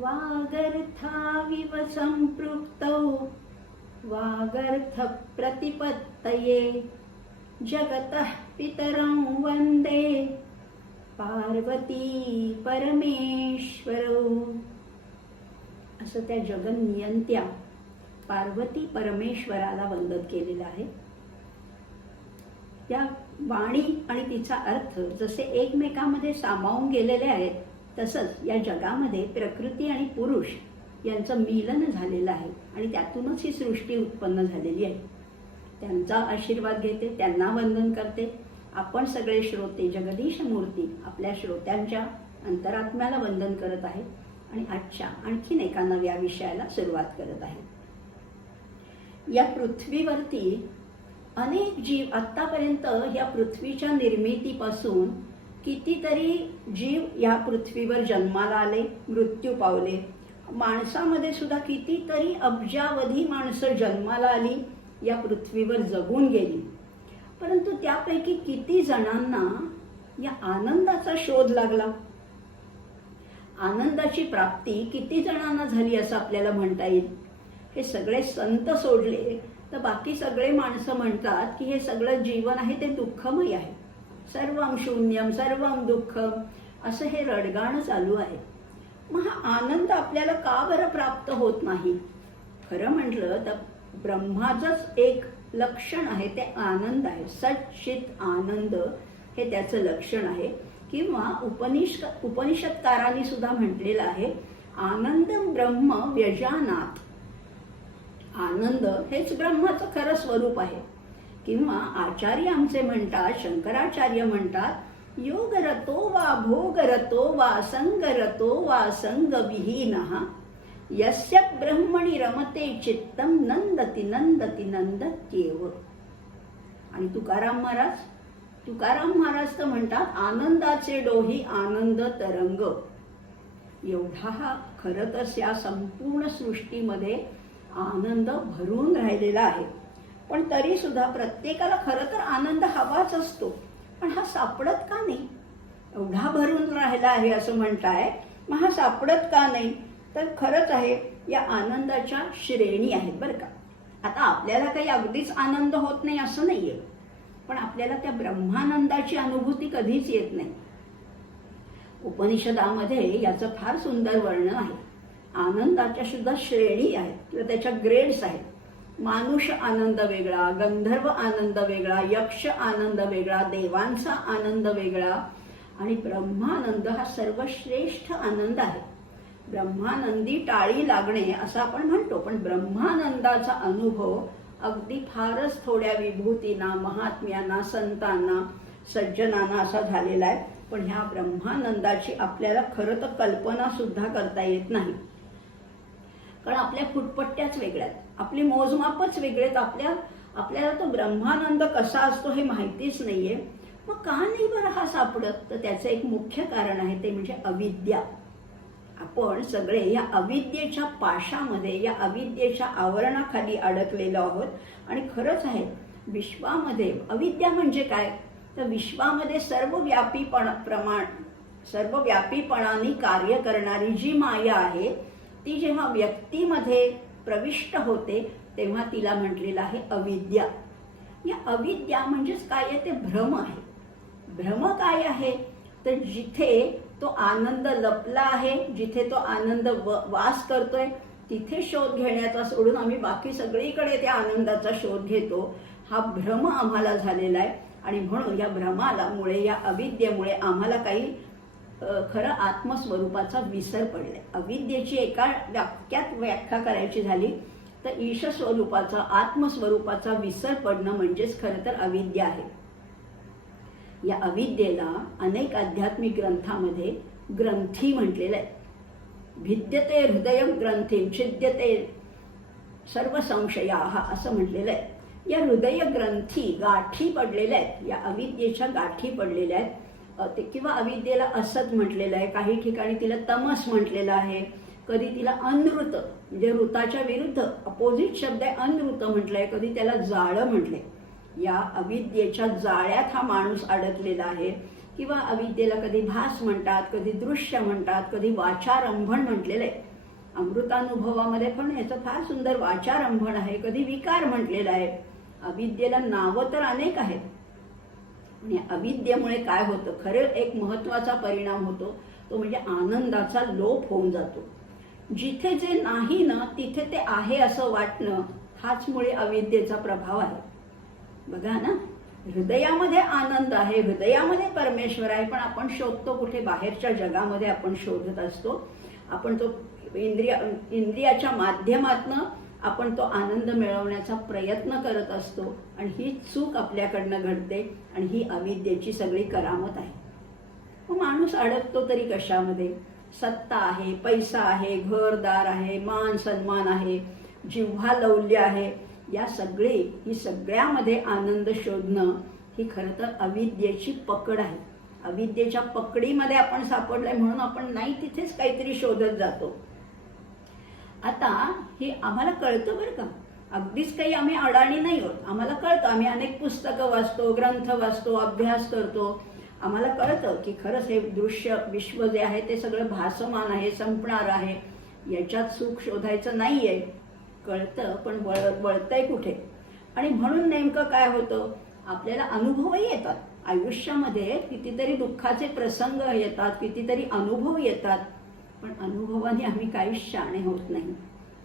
वागर्थाविव सम्पृक्तौ वागर्थप्रतिपत्तये जगतः पितरं वन्दे पार्वती परमेश्वरौ. असं त्या जगन्नियंत्या पार्वती परमेश्वराला वंदन केलेलं आहे. त्या वाणी आणि तिचा अर्थ जसे एकमेकांमध्ये सामावून गेलेले आहेत, तसंच या जगामध्ये प्रकृती आणि पुरुष यांचं मिलन झालेलं आहे आणि त्यातूनच ही सृष्टी उत्पन्न झालेली आहे. त्यांचा आशीर्वाद घेते, त्यांना वंदन करते. आपण सगळे श्रोते जगदीश मूर्ती आपल्या श्रोत्यांच्या अंतरात्म्याला वंदन करत आहे आणि आजच्या आणखीन एका नव्या विषयाला सुरुवात करत आहे. या पृथ्वीवरती अनेक जीव आतापर्यंत या पृथ्वीच्या निर्मितीपासून कितीतरी जीव या पृथ्वीवर जन्माला आले, मृत्यू पावले. माणसामध्ये सुद्धा कितीतरी अब्जावधी माणसं जन्माला आली, या पृथ्वीवर जगून गेली. परंतु त्यापैकी किती जणांना या आनंदाचा शोध लागला, आनंदाची प्राप्ती किती जणांना झाली असं आपल्याला म्हणता येईल. हे सगळे संत सोडले तर बाकी सगळे माणसं म्हणतात की हे सगळं जीवन आहे ते दुःखमय आहे. सर्वं शून्यम सर्वं दुःखम असं हे रडगाणं चालू आहे. मग हा आनंद आपल्याला का बरं प्राप्त होत नाही? खरं म्हटलं तर ब्रह्माचंच एक लक्षण आहे ते आनंद आहे. सच्चित आनंद हे त्याचं लक्षण आहे. किंवा उपनिषदकारांनी सुद्धा म्हटलेलं आहे, आनंदं ब्रह्म व्यजानात. आनंद हेच ब्रह्माचं खरं स्वरूप आहे. किंवा आचार्य आमचे म्हणतात, शंकराचार्य म्हणतात, योगरतो वा भोगरतो वा संगरतो वा संगविहीनः यस्य ब्रह्मणि रमते चित्तम नंदति नंदति नंदत्येव. आणि तुकाराम महाराज तर म्हणतात, आनंदाचे डोही आनंद तरंग. एवढा हा खरं तर या संपूर्ण सृष्टीमध्ये आनंद भरून राहिलेला आहे. पण तरी सुद्धा प्रत्येकाला खरं तर आनंद हवाच असतो, पण हा सापडत का नाही? एवढा भरून राहिला आहे असं म्हणताय, मग हा सापडत का नाही? तर खरंच आहे, या आनंदाच्या श्रेणी आहेत बरं का. आता आपल्याला काही अगदीच आनंद होत नाही असं नाहीये, पण आपल्याला त्या ब्रह्मानंदाची अनुभूती कधीच येत नाही. उपनिषदामध्ये याचं फार सुंदर वर्णन आहे. आनंदाच्या सुद्धा श्रेणी आहेत किंवा त्याच्या ग्रेड्स आहेत. मानुष आनंद वेगळा, गंधर्व आनंद वेगळा, यक्ष आनंद वेगळा, देवांचा आनंद वेगळा आणि ब्रह्मानंद हा सर्वश्रेष्ठ आनंद आहे. ब्रह्मानंदी टाळी लागणे असं आपण म्हणतो, पण ब्रह्मानंदाचा अनुभव अगदी फारच थोड्या विभूतींना, महात्म्यांना, संतांना, सज्जनांना असा झालेला आहे. पण ह्या ब्रह्मानंदाची आपल्याला खरं तर कल्पना सुद्धा करता येत नाही, कारण आपल्या फुटपट्ट्याच वेगळ्या आहेत, आपली मोजमापच वेगळे आहेत. आपल्याला तो ब्रह्मानंद कसा असतो हे माहितीच नाहीये. मग का नाही बरं हा सापडत? तर त्याचं एक मुख्य कारण आहे, ते म्हणजे अविद्या. आपण सगळे या अविद्येच्या पाशामध्ये, या अविद्येच्या आवरणाखाली अडकलेलो आहोत. आणि खरंच आहे, विश्वामध्ये अविद्या म्हणजे काय? तर विश्वामध्ये सर्वव्यापीपणाने कार्य करणारी जी माया आहे, ती जेव्हा व्यक्तीमध्ये प्रविष्ट होते तेव्हा तिला म्हटलेलं आहे अविद्या. या अविद्या म्हणजेच काय आहे? ते भ्रम आहे. भ्रम काय आहे? तर जिथे तो आनंद लपला आहे, जिथे तो आनंद वास करतोय, तिथे शोध घेण्याचा सोडून आम्ही बाकी सगळीकडे त्या आनंदाचा शोध घेतो. हा भ्रम आम्हाला झालेला आहे. आणि म्हणून या भ्रमामुळे, या अविद्येमुळे आम्हाला काही खरं आत्मस्वरूपाचा विसर पडलाय. अविद्येची एका वाक्यात व्याख्या करायची झाली तर ईश स्वरूपाचा, आत्मस्वरूपाचा विसर पडणं म्हणजेच खरं तर अविद्या आहे. या अविद्येला अनेक आध्यात्मिक ग्रंथामध्ये ग्रंथी म्हटलेलं आहे. भिद्यते हृदय ग्रंथी छिद्यते सर्व संशयाः असं म्हटलेलं आहे. या हृदय ग्रंथी गाठी पडलेल्या आहेत, या अविद्येच्या गाठी पडलेल्या आहेत. किंवा अविद्येला असत म्हटलेलं आहे, काही ठिकाणी तिला तमस म्हटलेलं आहे, कधी तिला अनृत म्हणजे ऋताच्या विरुद्ध अपोजिट शब्द आहे अनृत म्हटलंय, कधी त्याला जाळं म्हटलंय. या अविद्येच्या जाळ्यात हा माणूस अडकलेला आहे. किंवा अविद्येला कधी भास म्हणतात, कधी दृश्य म्हणतात, कधी वाचारंभण म्हटलेलं आहे. अमृतानुभवामध्ये पण याचं फार सुंदर वाचारंभण आहे, कधी विकार म्हटलेला आहे. अविद्येला नावं तर अनेक आहेत, आणि अविद्येमुळे काय होतं, खरे एक महत्वाचा परिणाम होतो तो म्हणजे आनंदाचा लोप होऊन जातो. जिथे जे नाही ना तिथे ते आहे असं वाटणं, हाच मुळे अविद्येचा प्रभाव आहे. बघा ना, हृदयामध्ये आनंद आहे, हृदयामध्ये परमेश्वर आहे, पण आपण शोधतो कुठे, बाहेरच्या जगामध्ये आपण शोधत असतो. आपण तो इंद्रियाच्या माध्यमातनं आपण तो आनंद मिळवण्याचा प्रयत्न करत असतो, आणि ही चूक आपल्याकडनं घडते, आणि ही अविद्येची सगळी करामत आहे. मग माणूस अडकतो तरी कशामध्ये? सत्ता आहे, पैसा आहे, घरदार आहे, मान सन्मान आहे, जिव्हा लौल्य आहे, ही सगळ्यामध्ये आनंद शोधणं ही खरं तर अविद्येची पकड आहे. अविद्येच्या पकडीमध्ये आपण सापडलोय म्हणून आपण नाही तिथेच काहीतरी शोधत जातो. आता हे आम्हाला कळतं बरं का, अगदीच काही आम्ही अडाणी नाही होत. आम्हाला कळतं, आम्ही अनेक पुस्तकं वाचतो, ग्रंथ वाचतो, अभ्यास करतो. आम्हाला कळतं की खरंच हे दृश्य विश्व जे आहे ते सगळं भासमान आहे, संपणार आहे, याच्यात सुख शोधायचं नाहीये. कळतं, पण वळतंय कुठे? आणि म्हणून नेमकं काय होतं, आपल्याला अनुभवही येतात. आयुष्यामध्ये कितीतरी दुःखाचे प्रसंग येतात, कितीतरी अनुभव येतात, पण अनुभवाने आम्ही काहीच शहाणे होत नाही,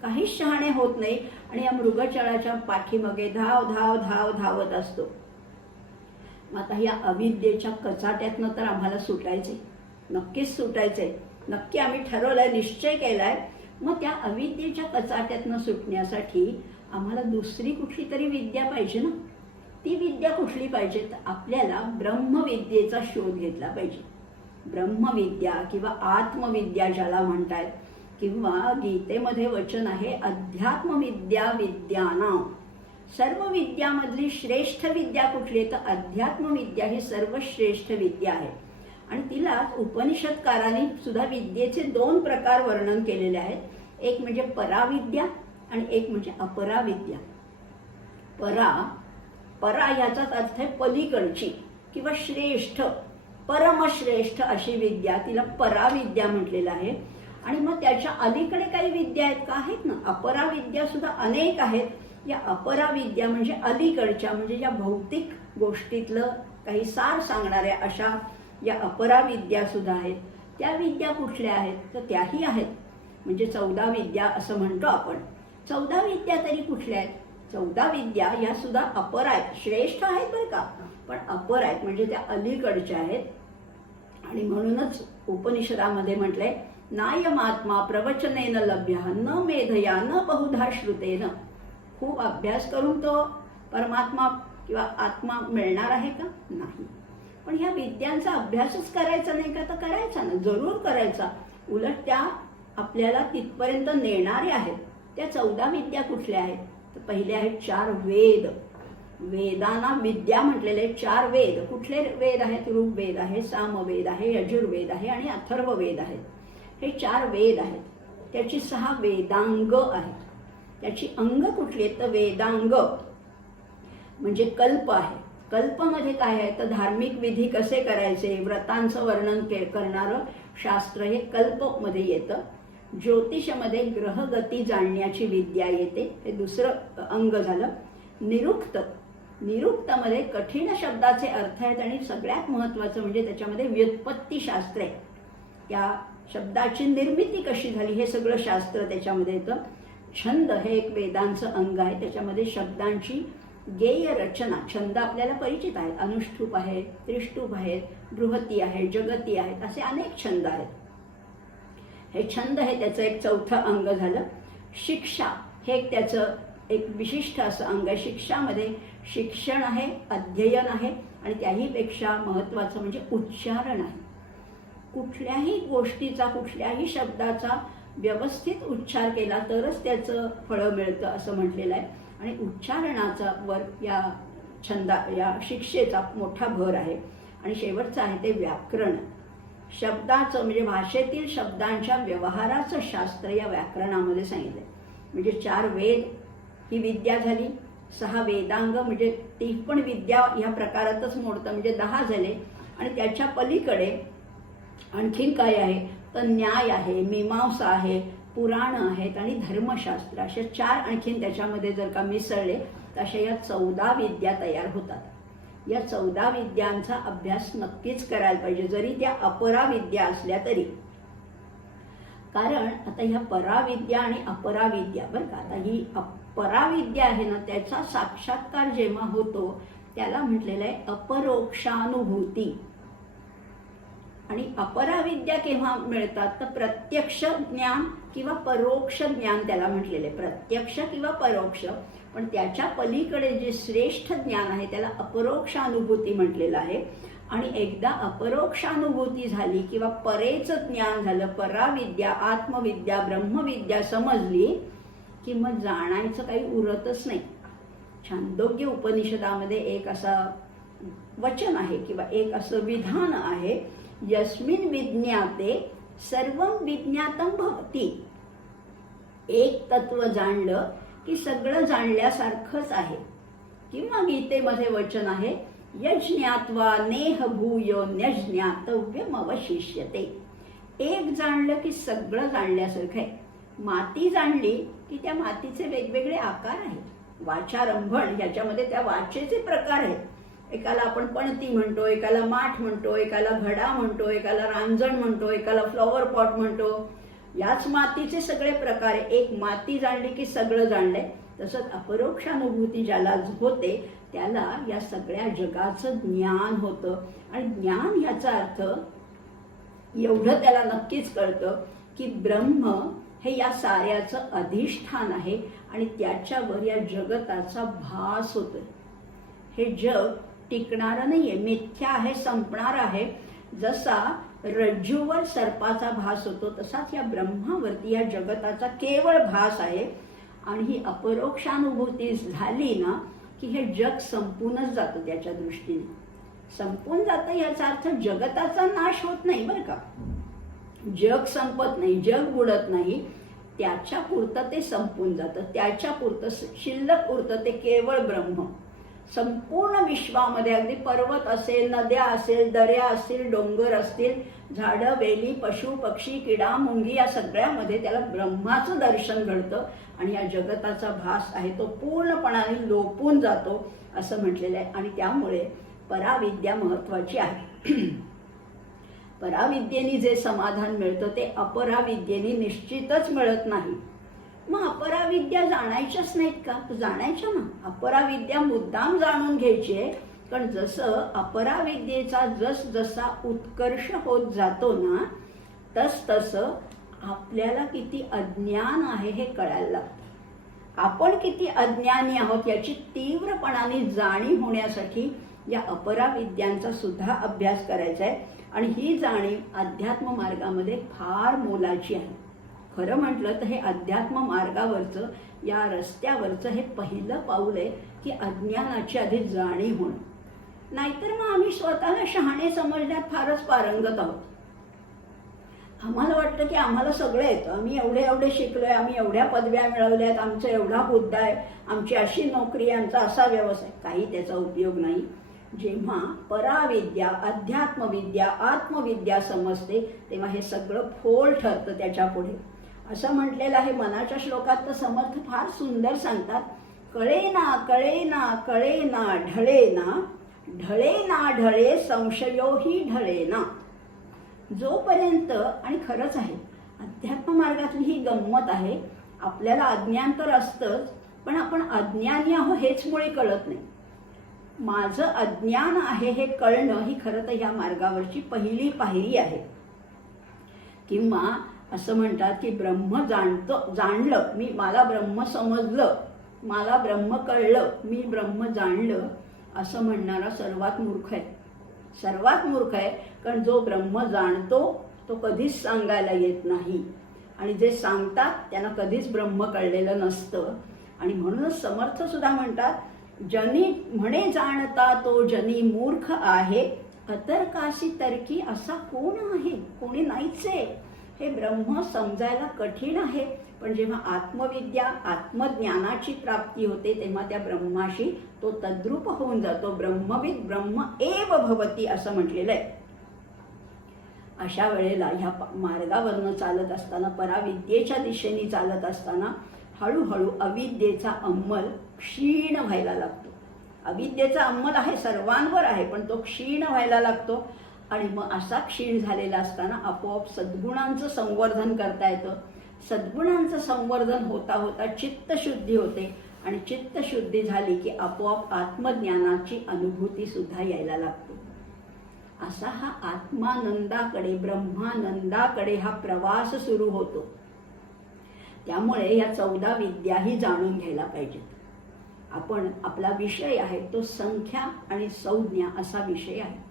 काहीच शहाणे होत नाही. आणि या मृगचळाच्या पाठीमागे धाव धाव धाव धावत असतो. मग आता या अविद्येच्या कचाट्यातनं तर आम्हाला सुटायचंय, नक्कीच सुटायचंय. नक्की आम्ही ठरवलंय, निश्चय केलाय. मग त्या अविद्येच्या कचाट्यातनं सुटण्यासाठी आम्हाला दुसरी कुठली तरी विद्या पाहिजे ना. ती विद्या कुठली पाहिजे? तर आपल्याला ब्रह्मविद्येचा शोध घेतला पाहिजे. ब्रह्मविद्या किंवा आत्मविद्या ज्याला म्हणतात, किंवा गीतेमध्ये वचन आहे अध्यात्मविद्या विद्यानां. सर्व विद्यामधली श्रेष्ठ विद्या कुठली आहे? तर अध्यात्मविद्या ही सर्वश्रेष्ठ विद्या आहे. आणि तिलाच उपनिषदकारांनी सुद्धा विद्येचे 2 प्रकार वर्णन केलेले आहेत. एक म्हणजे पराविद्या आणि एक म्हणजे अपराविद्या. परा याचाच अर्थ आहे पलीकडची किंवा श्रेष्ठ, परमश्रेष्ठ अशी विद्या, तिला पराविद्या म्हटलेलं आहे. आणि मग त्याच्या अलीकडे काही विद्या आहेत का? आहेत ना. अपराविद्या सुद्धा अनेक आहेत. या अपराविद्या म्हणजे अलीकडच्या, म्हणजे या भौतिक गोष्टीतलं काही सार सांगणाऱ्या अशा या अपराविद्या सुद्धा आहेत. त्या विद्या कुठल्या आहेत? तर त्याही आहेत, म्हणजे 14 विद्या असं म्हणतो आपण. 14 विद्या तरी कुठल्या आहेत? 14 विद्या या सुद्धा अपर आहेत, श्रेष्ठ आहेत बरं का, पण अपर आहेत, म्हणजे त्या अलीकडच्या आहेत. आणि म्हणूनच उपनिषदामध्ये म्हटलंय नायमात्मा प्रवचनेन लभ्य न मेधया न बहुधा श्रुतेन. खूप अभ्यास करून तो परमात्मा किंवा आत्मा मिळणार आहे का? नाही. पण ह्या विद्यांचा अभ्यासच करायचा नाही का? तर करायचा ना, जरूर करायचा. उलट त्या आपल्याला तिथपर्यंत नेणारे आहेत. त्या 14 विद्या कुठल्या आहेत? तर पहिले आहेत 4 वेद. वेदांना विद्या म्हटलेले 4 वेद. कुठले वेद आहेत? ऋग्वेद आहे, सामवेद आहे, यजुर्वेद आहे आणि अथर्ववेद आहेत. हे 4 वेद आहेत. त्याची 6 वेदांग आहेत. त्याची अंग कुठली आहेत? तर वेदांग म्हणजे कल्प आहे. कल्पमध्ये काय आहे? तर धार्मिक विधी कसे करायचे, व्रतांचं वर्णन करणारं शास्त्र हे कल्पमध्ये येतं. ज्योतिषमध्ये ग्रहगती जाणण्याची विद्या येते, हे दुसरं अंग झालं. निरुक्तमध्ये कठीण शब्दाचे अर्थ आहेत आणि सगळ्यात महत्त्वाचं म्हणजे त्याच्यामध्ये व्युत्पत्ती शास्त्र आहे. त्या शब्दाची निर्मिती कशी झाली हे सगळं शास्त्र त्याच्यामध्ये येतं. छंद हे एक वेदांचं अंग आहे. त्याच्यामध्ये शब्दांची गेय रचना, छंद आपल्याला परिचित आहेत. अनुष्ठूप आहे, त्रिष्टूप आहेत, बृहती आहे, जगती आहेत, असे अनेक छंद आहेत. हे छंद हे त्याचं एक 4थं अंग झालं. शिक्षा हे त्याचं एक विशिष्ट असं अंग आहे. शिक्षामध्ये शिक्षण आहे, अध्ययन आहे आणि त्याहीपेक्षा महत्त्वाचं म्हणजे उच्चारण आहे. कुठल्याही गोष्टीचा, कुठल्याही शब्दाचा व्यवस्थित उच्चार केला तरच त्याचं फळं मिळतं असं म्हटलेलं आहे. आणि उच्चारणाचा वर या या शिक्षेचा मोठा भर आहे. आणि शेवटचं आहे ते व्याकरण. शब्दाचं म्हणजे भाषेतील शब्दांच्या व्यवहाराचं शास्त्र या व्याकरणामध्ये सांगितलंय. म्हणजे 4 वेद ही विद्या झाली, 6 वेदांग म्हणजे ती पण विद्या ह्या प्रकारातच मोडतं, म्हणजे 10 झाले. आणि त्याच्या पलीकडे आणखीन काय आहे? तर न्याय आहे, मीमांसा आहे, पुराणं आहेत आणि धर्मशास्त्र, अशा 4 आणखीन त्याच्यामध्ये जर का मिसळले तर अशा या 14 विद्या तयार होतात. या 14 विद्यांचा अभ्यास नक्कीच करायला पाहिजे, जरी त्या अपराविद्या असल्या तरी. कारण आता ह्या पराविद्या आणि अपराविद्या बरं का, आता ही पराविद्या आहे ना, त्याचा साक्षात्कार जेव्हा होतो त्याला म्हटलेलं आहे अपरोक्षानुभूती. आणि अपराविद्या केव्हा मिळतात तर प्रत्यक्ष ज्ञान किंवा परोक्ष ज्ञान त्याला म्हटलेले. प्रत्यक्ष किंवा परोक्ष, पण त्याच्या पलीकडे जे श्रेष्ठ ज्ञान आहे त्याला अपरोक्षानुभूती म्हटलेलं आहे. आणि एकदा अपरोक्षानुभूती झाली किंवा परेचं ज्ञान झालं, पराविद्या, आत्मविद्या, ब्रह्मविद्या समजली की मग जाणायचं काही उरतच नाही. छांदोग्य उपनिषदामध्ये एक असा वचन आहे किंवा एक असं विधान आहे, यस्मिन् विज्ञाते सर्वं विज्ञातं भवति. एक तत्व जाणलं की सगळं जाणल्यासारखंच आहे. किंवा गीतेमध्ये वचन आहे, यज्ञात्वा नेह भूयो न्यज्ञातव्यम अवशिष्यते. एक जाणलं की सगळं जाणल्यासारखं आहे. माती जाणली की त्या मातीचे वेगवेगळे आकार आहेत. वाचारंभण याच्यामध्ये त्या वाचेचे प्रकार आहेत. एकाला आपण पणती म्हणतो, एकाला माठ म्हणतो, एकाला घडा म्हणतो, एकाला रांजण म्हणतो, एकाला फ्लॉवर पॉट म्हणतो. याच मातीचे सगळे प्रकार आहे. एक माती जाणली की सगळं जाणलंय. तसंच अपरोक्षानुभूती ज्याला होते त्याला या सगळ्या जगाचं ज्ञान होतं. आणि ज्ञान याचा अर्थ एवढं त्याला नक्कीच कळतं की ब्रह्म हे या साऱ्याचं अधिष्ठान आहे आणि त्याच्यावर या जगताचा भास होतोय. हे जग टिकणारं नाहीये, मिथ्या आहे, संपणार आहे. जसा रज्जूवर सर्पाचा भास होतो तसाच या ब्रह्मावरती या जगताचा केवळ भास आहे. आणि ही अपरोक्षानुभूती झाली ना की हे जग संपूनच जातं. त्याच्या दृष्टीने संपून जातं याचा अर्थ जगताचा नाश होत नाही बरं का. जग संपत नाही, जग बुडत नाही. त्याच्या पुरतं ते संपून जातं, त्याच्या पुरतं शिल्लक उरतं ते केवळ ब्रह्म. संपूर्ण विश्वामध्ये अगदी पर्वत असेल, नद्या असेल, दऱ्या असतील, डोंगर असतील, झाडं, वेली, पशु, पक्षी, किडा, मुंगी या सगळ्यामध्ये त्याला ब्रह्माचं दर्शन घडतं. आणि या जगताचा भास आहे तो पूर्णपणाने लोपून जातो असं म्हटलेलं आहे. आणि त्यामुळे पराविद्या महत्वाची आहे. पराविद्येने जे समाधान मिळतं ते अपराविद्येने निश्चितच मिळत नाही. मग अपराविद्या जाणायच्याच नाहीत का? तर जाणायच्या ना. अपराविद्या मुद्दाम जाणून घ्यायची आहे. कारण जसं अपराविद्येचा जसा उत्कर्ष होत जातो ना तसं आपल्याला किती अज्ञान आहे हे कळायला लागतं. आपण किती अज्ञानी आहोत याची तीव्रपणाने जाणीव होण्यासाठी या अपराविद्यांचा सुद्धा अभ्यास करायचा आहे. आणि ही जाणीव अध्यात्म मार्गामध्ये फार मोलाची आहे. खरं म्हटलं तर हे अध्यात्म मार्गावरचं, या रस्त्यावरचं हे पहिलं पाऊल आहे की अज्ञानाची आधी जाणीव होणं. नाहीतर मग आम्ही स्वतःला शहाणे समजण्यात फारच पारंगत आहोत. आम्हाला वाटतं की आम्हाला सगळं येतं, आम्ही एवढे शिकलोय, आम्ही एवढ्या पदव्या मिळवल्यात, आमचा एवढा हुद्दा आहे, आमची अशी नोकरी आहे, आमचा असा व्यवसाय. काही त्याचा उपयोग नाही. जेव्हा पराविद्या, अध्यात्मविद्या, आत्मविद्या समजते तेव्हा हे सगळं फोल ठरतं त्याच्या पुढे. असं म्हटलेलं आहे मनाच्या श्लोकात, तर समर्थ फार सुंदर सांगतात, कळेना कळेना कळेना ढळेना, ढळेना ढळे संशयोही ढळेना. जोपर्यंत, आणि खरंच आहे अध्यात्म मार्गातली ही गंमत आहे, आपल्याला अज्ञान तर असतंच पण आपण अज्ञानी आहोत हेच मुळे कळत नाही. माझं अज्ञान आहे हे कळणं ही खरं तर ह्या मार्गावरची पहिली पायरी आहे. किंवा असं म्हणतात की ब्रह्म जाणलं मी, मला ब्रह्म समजलं, मला ब्रह्म कळलं, मी ब्रह्म जाणलं असं म्हणणारा सर्वात मूर्ख आहे. सर्वात मूर्ख आहे. कारण जो ब्रह्म जाणतो तो कधीच सांगायला येत नाही. आणि जे सांगतात त्यांना कधीच ब्रह्म कळलेलं नसतं. आणि म्हणूनच समर्थ सुद्धा म्हणतात, जनी म्हणे जाणता तो जनी मूर्ख आहे, अतर्काशी तर्की असा कोण आहे? कोणी नाहीच आहे. हे ब्रह्म समजायला कठीण आहे. पण जेव्हा आत्मविद्या, आत्मज्ञानाची प्राप्ती होते तेव्हा त्या ब्रह्माशी तो तद्रूप होऊन जातो. ब्रह्मविद ब्रह्म एव भवती असं म्हटलेलं आहे. अशा वेळेला ह्या मार्गावरनं चालत असताना, पराविद्येच्या दिशेने चालत असताना हळूहळू अविद्येचा अंमल क्षीण व्हायला लागतो. अविद्येचा अंमल आहे, सर्वांवर आहे, पण तो क्षीण व्हायला लागतो. आणि मग असा क्षीण झालेला असताना आपोआप सद्गुणांचं संवर्धन करता येतं. सद्गुणांचं संवर्धन होता होता चित्तशुद्धी होते आणि चित्तशुद्धी झाली की आपोआप आत्मज्ञानाची अनुभूती सुद्धा यायला लागते. असा हा आत्मानंदाकडे, ब्रह्मानंदाकडे हा प्रवास सुरू होतो. त्यामुळे या 14 विद्याही जाणून घ्यायला पाहिजेत. आपण, आपला विषय आहे तो संख्या आणि संज्ञा असा विषय आहे.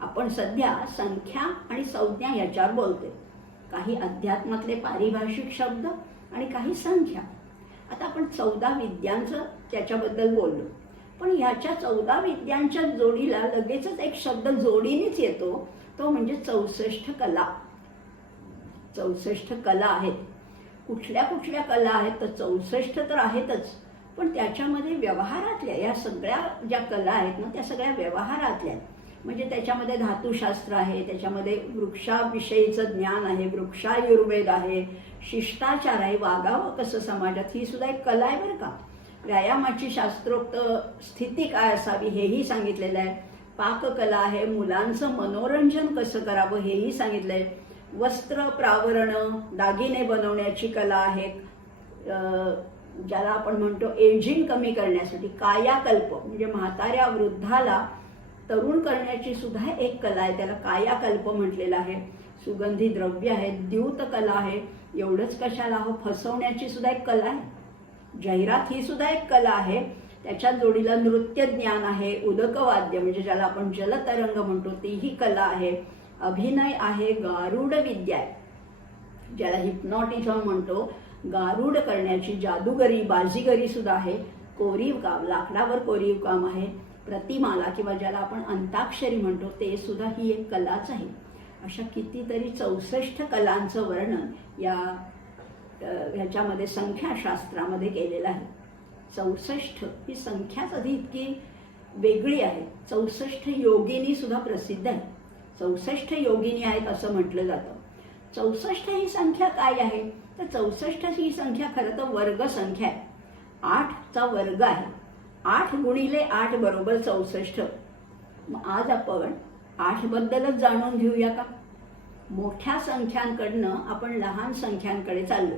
आपण सध्या संख्या आणि संज्ञा याच्यावर बोलतोय. काही अध्यात्मातले पारिभाषिक शब्द आणि काही संख्या. आता आपण 14 विद्यांचं त्याच्याबद्दल बोललो, पण ह्याच्या 14 विद्यांच्या जोडीला लगेचच एक शब्द जोडीनेच येतो, तो म्हणजे 64 कला. 64 कला आहेत. कुठल्या कुठल्या कला आहेत तर 64 तर आहेतच, पण त्याच्यामध्ये व्यवहारातल्या या सगळ्या ज्या कला आहेत ना, त्या सगळ्या व्यवहारातल्या. म्हणजे त्याच्यामध्ये धातुशास्त्र आहे, त्याच्यामध्ये वृक्षाविषयीचं ज्ञान आहे, वृक्षायुर्वेद आहे, शिष्टाचार आहे, वागावं कसं समाजात, ही सुद्धा एक कला आहे बरं का. व्यायामाची शास्त्रोक्त स्थिती काय असावी हेही सांगितलेलं आहे. पाककला आहे, मुलांचं मनोरंजन कसं करावं हेही सांगितलं आहे. वस्त्र प्रावरण, दागिने बनवण्याची कला आहे, ज्याला आपण म्हणतो एजिंग कमी करण्यासाठी कायाकल्प, म्हणजे म्हाताऱ्या वृद्धाला तरुण करण्याची सुद्धा एक कला आहे, त्याला कायाकल्प म्हटलेलं आहे. सुगंधी द्रव्य आहेत, द्यूत कला आहे. एवढंच कशाला हो, फसवण्याची सुद्धा एक कला आहे. जाहिरात ही सुद्धा एक कला आहे. त्याच्या जोडीला नृत्य ज्ञान आहे, उदकवाद्य म्हणजे ज्याला आपण जलतरंग म्हणतो तीही कला आहे. अभिनय आहे, गारुड विद्या आहे, ज्याला हिप्नॉटिझम म्हणतो. गारुड करण्याची जादूगरी, बाजीगरी सुद्धा आहे. कोरीव काम, लाकडावर कोरीव काम आहे. प्रतिमाला किंवा ज्याला आपण अंताक्षरी म्हणतो ते सुद्धा ही एक कलाच आहे. अशा कितीतरी 64 कलांचं वर्णन ह्याच्यामध्ये संख्याशास्त्रामध्ये केलेलं आहे. 64 ही संख्याच आधी इतकी वेगळी आहे. 64 योगिनी सुद्धा प्रसिद्ध आहे. 64 योगिनी आहेत असं म्हटलं जातं. 64 ही संख्या काय आहे तर 64 ही संख्या खरं तर वर्ग संख्या आहे. 8चा वर्ग आहे. 8 गुणिले 8 बरोबर 64. मग आज आपण 8 बद्दलच जाणून घेऊया का. मोठ्या संख्यांकडनं आपण लहान संख्यांकडे चाललो.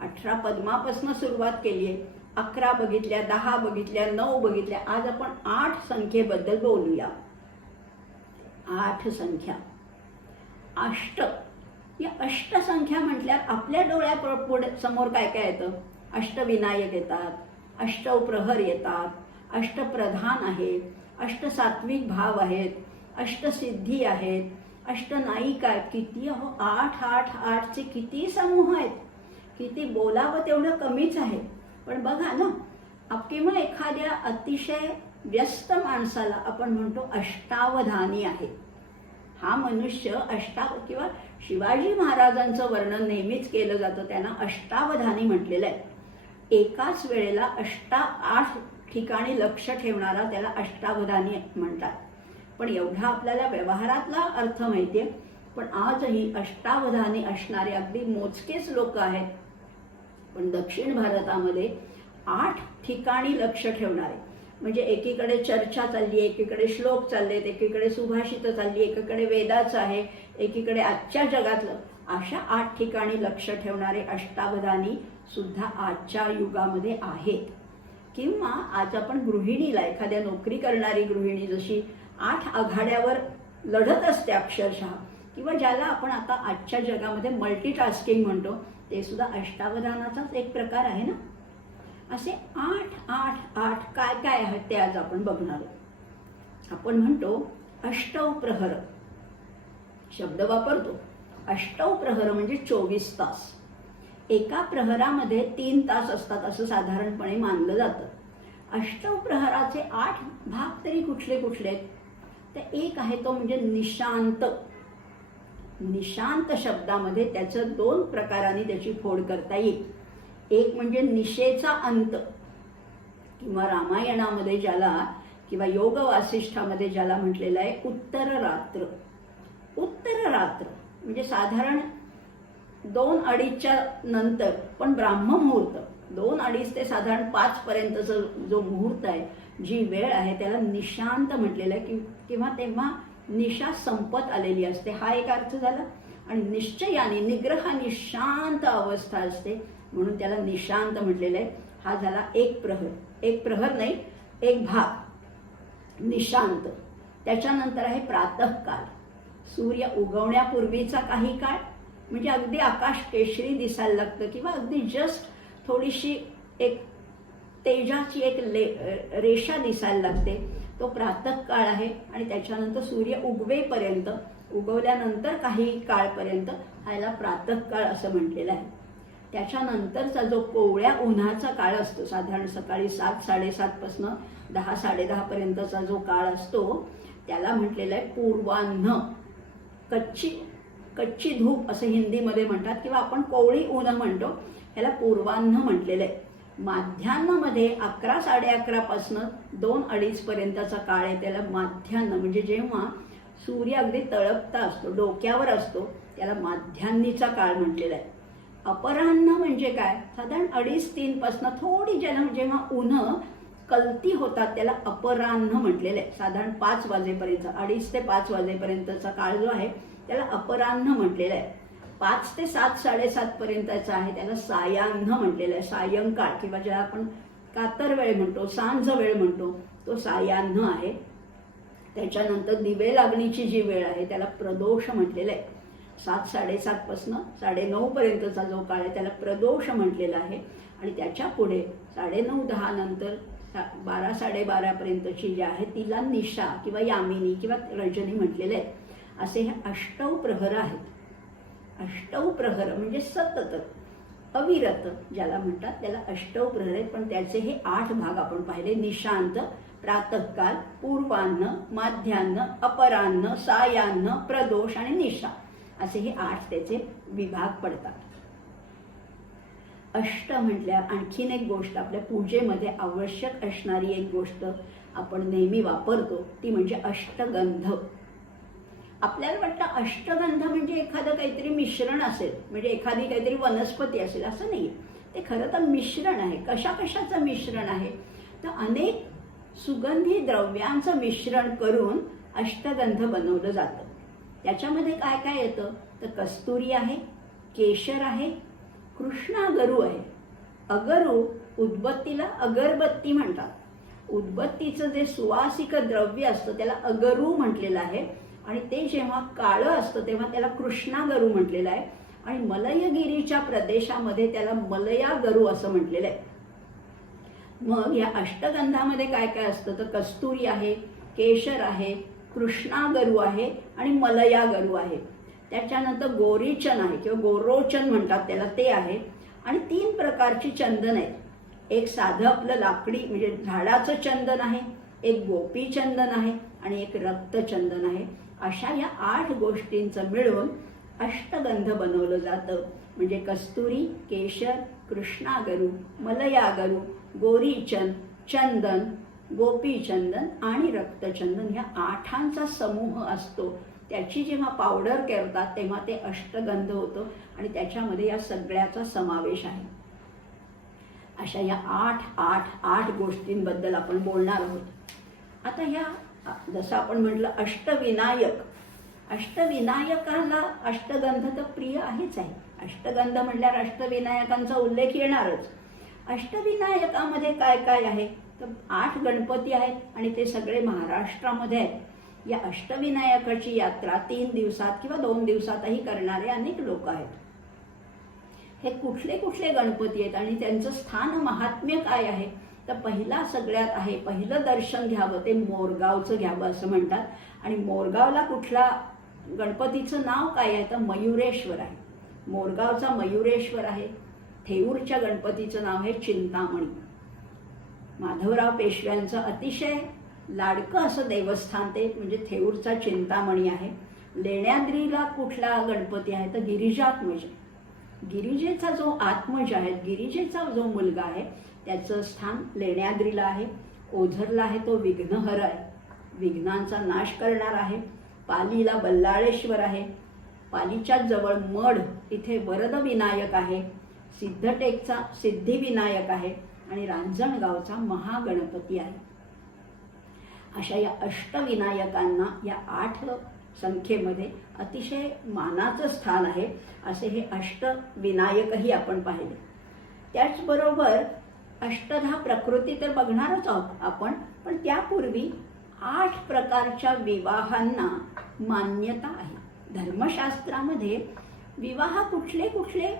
18 पद्मापासून सुरुवात केली आहे. 11 बघितल्या, 10 बघितल्या, 9 बघितल्या. आज आपण 8 संख्येबद्दल बोलूया. 8 संख्या, अष्ट. या अष्टसंख्या म्हटल्यावर आपल्या डोळ्यापुढे समोर काय काय येतं. अष्टविनायक येतात, अष्टप्रहर येतात, अष्टप्रधान आहे, अष्टसात्विक भाव आहेत, अष्टसिद्धी आहेत, अष्टनायिका आहेत. किती हो, 8 8 8चे किती समूह आहेत. किती बोलावं तेवढं कमीच आहे. पण बघा ना, किंवा एखाद्या अतिशय व्यस्त माणसाला आपण म्हणतो अष्टावधानी आहे. हा मनुष्य किंवा शिवाजी महाराजांचं वर्णन नेहमीच केलं जातं, त्यांना अष्टावधानी म्हटलेलं आहे. एकाच वेळेला 8 ठिकाणी लक्ष ठेवणारा त्याला अष्टावधानी म्हणतात. पण एवढा आपल्याला व्यवहारातला अर्थ माहिती आहे. पण आजही अष्टावधानी असणारे अगदी मोजकेच लोक आहेत. पण दक्षिण भारतामध्ये 8 ठिकाणी लक्ष ठेवणारे, म्हणजे एकीकडे चर्चा चालली, एकीकडे श्लोक चाललेत, एकीकडे सुभाषित चालली, एकीकडे वेदाचं आहे, एकीकडे आजच्या जगातलं, अशा 8 ठिकाणी लक्ष ठेवणारे अष्टावधानी सुद्धा आजच्या युगामध्ये आहेत. किंवा आज आपण गृहिणीला, एखाद्या नोकरी करणारी गृहिणी जशी 8 आघाड्यावर लढत असते अक्षरशः, किंवा ज्याला आपण आता आजच्या जगामध्ये मल्टीटास्किंग म्हणतो, ते सुद्धा अष्टावधानाचाच एक प्रकार आहे ना. असे 8 8 8 काय काय आहेत ते आज आपण बघणार आहोत. आपण म्हणतो अष्टप्रहर शब्द वापरतो. अष्टप्रहर म्हणजे 24 तास. एका प्रहरामध्ये 3 तास असतात असं साधारणपणे मानलं जातं. अष्टप्रहराचे 8 भाग तरी कुठले कुठले आहेत. तर एक आहे तो म्हणजे निशांत. निशांत शब्दामध्ये त्याचं 2 प्रकारांनी त्याची फोड करता येईल. एक म्हणजे निशेचा अंत, किंवा रामायणामध्ये ज्याला, किंवा योग वासिष्ठामध्ये ज्याला म्हटलेलं आहे उत्तर रात्र. उत्तर रात्र म्हणजे साधारण 2-2:30च्या नंतर, पण ब्राह्ममुहूर्त 2-2:30 ते साधारण 5 पर्यंतचा जो मुहूर्त आहे, जी वेळ आहे, त्याला निशांत म्हटलेलं आहे किंवा तेव्हा निशा संपत आलेली असते, हा एक अर्थ झाला. आणि निश्चयाने निग्रहाने शांत अवस्था असते म्हणून त्याला निशांत म्हटलेलं आहे. हा झाला एक प्रहर. एक प्रहर नाही, एक भाग निशांत. त्याच्यानंतर आहे प्रातःकाल, सूर्य उगवण्यापूर्वीचा काही काळ, म्हणजे अगदी आकाश केशरी दिसायला लागतं किंवा अगदी जस्ट थोडीशी एक तेजाची एक रेषा दिसायला लागते, तो प्रातःकाळ आहे. आणि त्याच्यानंतर सूर्य उगवेपर्यंत, उगवल्यानंतर काही काळपर्यंत ह्याला प्रातःकाळ असं म्हटलेलं आहे. त्याच्यानंतरचा जो कोवळ्या उन्हाचा काळ असतो, साधारण सकाळी 7-7:30 पासून 10-10:30 पर्यंतचा जो काळ असतो, त्याला म्हटलेलं आहे पूर्वान्ह. कच्ची धूप असं हिंदीमध्ये म्हणतात किंवा आपण कोवळी ऊन म्हणतो, ह्याला पूर्वान्ह म्हटलेलं आहे. माध्यान्हमध्ये 11-11:30 पासून 2-2:30 पर्यंतचा काळ आहे, त्याला माध्यान्ह. म्हणजे जेव्हा सूर्य अगदी तळपता असतो, डोक्यावर असतो, त्याला माध्यान्हीचा काळ म्हटलेला आहे. अपराह्न म्हणजे काय, साधारण 2:30-3 पासून थोडी जेव्हा उन्ह कलती होतात, त्याला अपराह्न म्हटलेलं आहे. साधारण 5 वाजेपर्यंत, 2:30 ते 5 वाजेपर्यंतचा काळ जो आहे त्याला अपराह्न म्हटलेलं आहे. 5 ते 7-7:30 पर्यंतचा आहे, त्याला सायाह्न म्हटलेलं आहे. सायंकाळ किंवा ज्याला आपण कातर वेळ म्हणतो, सांज वेळ म्हणतो, तो सायाह्न आहे. त्याच्यानंतर दिवे लागणीची जी वेळ आहे त्याला प्रदोष म्हटलेलं आहे. 7-7:30 पासून 9:30 पर्यंतचा जो काळ आहे त्याला प्रदोष म्हटलेला आहे. आणि त्याच्या पुढे 9:30-10 नंतर 12-12:30 पर्यंतची जी आहे तिला निशा किंवा यामिनी किंवा रजनी म्हटलेले आहे. असे हे अष्टौ प्रहर आहेत. अष्टौ प्रहर म्हणजे सतत अविरत ज्याला म्हणतात, त्याला अष्टौ प्रहर आहेत. पण त्याचे हे 8 भाग आपण पाहिले, निशांत, प्रातःकाल, पूर्वान्ह, माध्यान्ह, अपराह्न, सायाह्न, प्रदोष आणि निशा, असे हे 8 त्याचे विभाग पडतात. अष्ट म्हटल्यावर आणखीन एक गोष्ट, आपल्या पूजेमध्ये आवश्यक असणारी एक गोष्ट आपण नेहमी वापरतो, ती म्हणजे अष्टगंध. आपल्याला वाटतं अष्टगंध म्हणजे एखादं काहीतरी मिश्रण असेल, म्हणजे एखादी काहीतरी वनस्पती असेल, असं नाही. ते खरं तर मिश्रण आहे. कशाचं मिश्रण आहे, तर अनेक सुगंधी द्रव्यांचं मिश्रण करून अष्टगंध बनवलं जातं. त्याच्यामध्ये काय काय येतं, तर कस्तुरी आहे, केशर आहे, कृष्णागरू आहे. अगरू, उदबत्तीला अगरबत्ती म्हणतात. उदबत्तीचं जे सुवासिक द्रव्य असतं त्याला अगरू म्हटलेलं आहे. आणि ते जेव्हा काळं असतं तेव्हा त्याला कृष्णागरू म्हटलेलं आहे. आणि मलयगिरीच्या प्रदेशामध्ये त्याला मलयागरू असं म्हटलेलं आहे. मग या अष्टगंधामध्ये काय काय असतं, तर कस्तुरी आहे, केशर आहे, कृष्णागरू आहे आणि मलयागरू आहे. त्याच्यानंतर गोरीचन आहे किंवा गोरोचन म्हणतात त्याला, ते आहे. आणि 3 प्रकारची चंदन आहेत. एक साधं आपलं लाकडी म्हणजे झाडाचं चंदन आहे, एक गोपी चंदन आहे आणि एक रक्तचंदन आहे. अशा या 8 गोष्टींचं मिळून अष्टगंध बनवलं जातं. म्हणजे कस्तुरी, केशर, कृष्णागरू, मलयागरू, गोरीचन, चंदन, गोपीचंदन आणि रक्तचंदन, ह्या 8ांचा समूह असतो. त्याची जेव्हा पावडर करतात तेव्हा ते अष्टगंध होतं आणि त्याच्यामध्ये या सगळ्याचा समावेश आहे. अशा या 8 गोष्टींबद्दल आपण बोलणार आहोत. आता ह्या जसं आपण म्हटलं अष्टविनायक, अष्टविनायकाला अष्टगंध तर प्रिय आहेच आहे. अष्टगंध म्हटल्यावर अष्टविनायकांचा उल्लेख येणारच. अष्टविनायकामध्ये काय काय आहे, तर 8 गणपती आहेत आणि ते सगळे महाराष्ट्रामध्ये आहेत. या अष्टविनायकाची यात्रा 3 दिवसात किंवा 2 दिवसातही करणारे अनेक लोक आहेत. हे कुठले कुठले गणपती आहेत आणि त्यांचं स्थान महात्म्य काय आहे, तर पहिला सगळ्यात आहे, पहिलं दर्शन घ्यावं ते मोरगावचं घ्यावं असं म्हणतात. आणि मोरगावला कुठला गणपतीचं नाव काय आहे, तर मयुरेश्वर आहे. मोरगावचा मयुरेश्वर आहे. थेऊरच्या गणपतीचं नाव आहे चिंतामणी. माधवराव पेशव्यांचं अतिशय लाडकं असं देवस्थान ते म्हणजे थेऊरचा चिंतामणी आहे. लेण्याद्रीला कुठला गणपती आहे, तर गिरिजात्मज. गिरिजेचा जो आत्मज आहे, गिरिजेचा जो मुलगा आहे, त्याचं स्थान लेण्याद्रीला आहे. ओझरला आहे तो विघ्नहर आहे, विघ्नांचा नाश करणार आहे. पालीला बल्लाळेश्वर आहे. पालीच्या जवळ मढ इथे वरद विनायक आहे, सिद्धटेकचा सिद्धिविनायक आहे आणि रांजणगावचा महागणपती आहे. अशा या अष्टविनायकांना या 8 संख्येमध्ये अतिशय मानाचं स्थान आहे. असे हे अष्टविनायकही आपण पाहिले. त्याचबरोबर अष्टधा प्रकृती तर बघणारच आहोत आपण, पण त्यापूर्वी 8 प्रकारच्या विवाहांना मान्यता आहे. धर्मशास्त्रामध्ये विवाह कुठले कुठले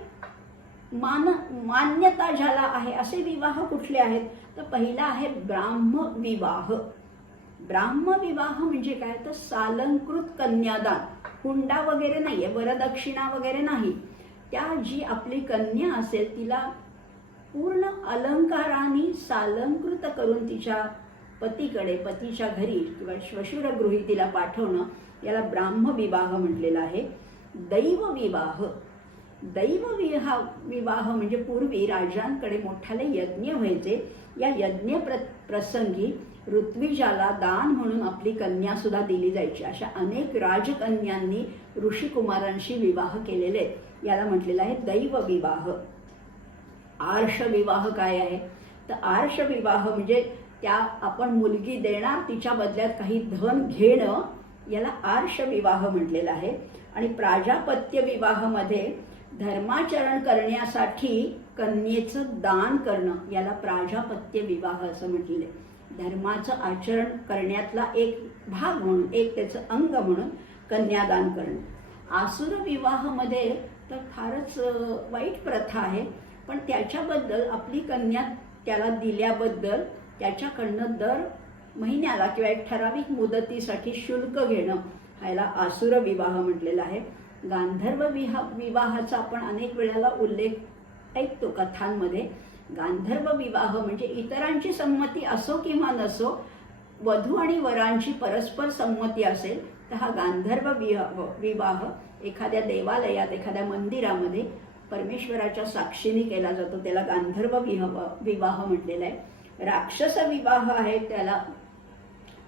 मान्यता ज्याला आहे असे विवाह कुठले आहेत, तर पहिला आहे ब्राह्मविवाह. ब्राह्मविवाह म्हणजे काय, तर सालंकृत कन्यादान, हुंडा वगैरे नाहीये, वरदक्षिणा वगैरे नाही. त्या जी आपली कन्या असेल तिला पूर्ण अलंकाराने सालंकृत करून तिच्या पतीकडे, पतीच्या घरी किंवा श्वशुरगृही तिला पाठवणं, याला ब्राह्मविवाह म्हटलेलं आहे. दैवविवाह. विवाह म्हणजे पूर्वी राजांकडे मोठाले यज्ञ व्हायचे. या यज्ञ प्रसंगी ऋत्विजाला दान म्हणून आपली कन्या सुद्धा दिली जायची. अशा अनेक राजकन्यांनी ऋषिकुमारांशी विवाह केलेले आहेत. याला म्हटलेलं आहे दैवविवाह. आर्षविवाह काय आहे, तर आर्षविवाह म्हणजे त्या आपण मुलगी देणार, तिच्या बदल्यात काही धन घेणं, याला आर्षविवाह म्हटलेलं आहे. आणि प्राजापत्य विवाहामध्ये धर्माचरण करण्यासाठी कन्येचं दान करणं, याला प्राजापत्य विवाह असं म्हटलेलं आहे. धर्माचं आचरण करण्यातला एक भाग म्हणून, एक त्याचं अंग म्हणून कन्यादान करणं. आसुर विवाहामध्ये तर फारच वाईट प्रथा आहे, पण त्याच्याबद्दल आपली कन्या त्याला दिल्याबद्दल त्याच्याकडनं दर महिन्याला किंवा एक ठराविक मुदतीसाठी शुल्क घेणं, ह्याला आसुर विवाह म्हटलेला आहे. गांधर्व विवाहाचा आपण अनेक वेळेला उल्लेख ऐकतो कथांमध्ये. गांधर्व विवाह म्हणजे इतरांची संमती असो किंवा नसो, वधू आणि वरांची परस्पर संमती असेल तर हा गांधर्व विवाह एखाद्या देवालयात, एखाद्या मंदिरामध्ये परमेश्वराच्या साक्षीने केला जातो. त्याला गांधर्व विवाह म्हटलेला आहे. राक्षस विवाह आहे, त्याला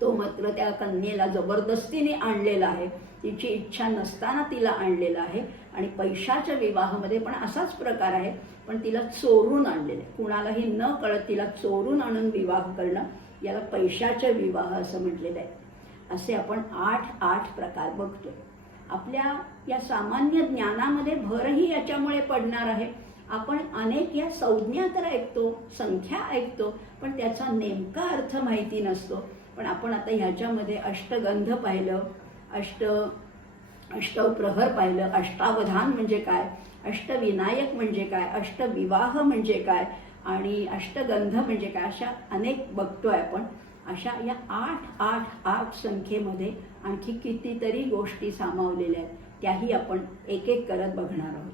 तो मात्र त्या कन्येला जबरदस्तीने आणलेला आहे, तिची इच्छा नसताना तिला आणलेला आहे. आणि पैशाच्या विवाहामध्ये पण असाच प्रकार आहे, पण तिला चोरून आणलेलं आहे. कुणालाही न कळत तिला चोरून आणून विवाह करणं, याला पैशाचा विवाह असं म्हटलेलं आहे. असे आपण 8 प्रकार बघतोय. आपल्या या सामान्य ज्ञानामध्ये भरही याच्यामुळे पडणार आहे. आपण अनेक या संज्ञा तर ऐकतो, संख्या ऐकतो, पण त्याचा नेमका अर्थ माहिती नसतो. पण आपण आता ह्याच्यामध्ये अष्टगंध पाहिलं, अष्टप्रहर पाहिलं, अष्टावधान म्हणजे काय, अष्टविनायक म्हणजे काय, अष्टविवाह म्हणजे काय आणि अष्टगंध म्हणजे काय, अशा अनेक बघतोय आपण. अशा या 8 संख्येमध्ये आणखी कितीतरी गोष्टी सामावलेल्या आहेत, त्याही आपण एक एक करत बघणार आहोत.